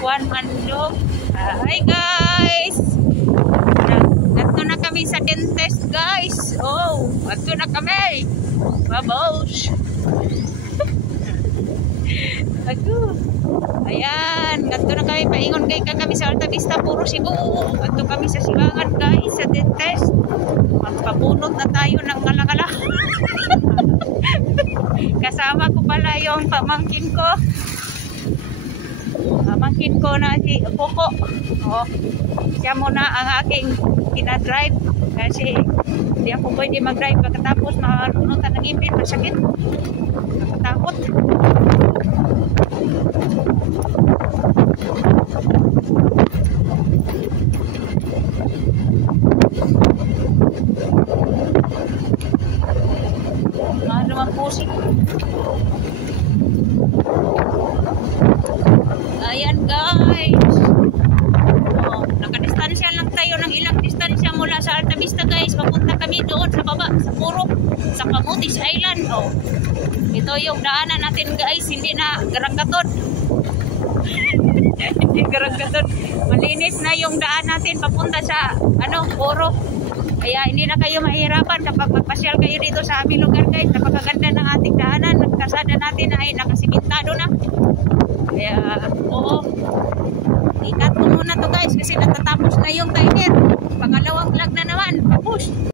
One Mandog. Hi guys! Ganto na kami sa dentist guys. Oh, ganto na kami. Babos. Aduh. Ayan, ganto na kami. Paingon kami sa Alta Vista, puro Cebu. Ganto kami sa Silangan guys, sa dentist. Magpabunot na tayo ng ngala-ngala. Kasama ko pala yung pamangkin ko. Pamangkin ko na si Coco. Oh, siya muna ang aking kinadrive kasi hindi ako pwede mag-drive pagkatapos marunutan ng ipin, masakit. Nakatakot. Ano ang pusing? Ayan guys. Oh, nakadistansya lang tayo ng ilang distansya mula sa Alta Vista guys. Papunta kami doon sa baba, sa Purok, sa Camotes Island. Oh, ito yung daanan natin guys. Hindi na garanggaton. Hindi garanggaton. Malinis na yung daan natin papunta sa Purok. Kaya hindi na kayo mahirapan kapag magpasyal kayo dito sa aming lugar guys. Napakaganda ng ating daanan. Ang kasada natin ay nakasimintado na. Kaya, oo. Ikat ko muna to guys kasi natatapos na yung timer. Pangalawang vlog na naman. Push!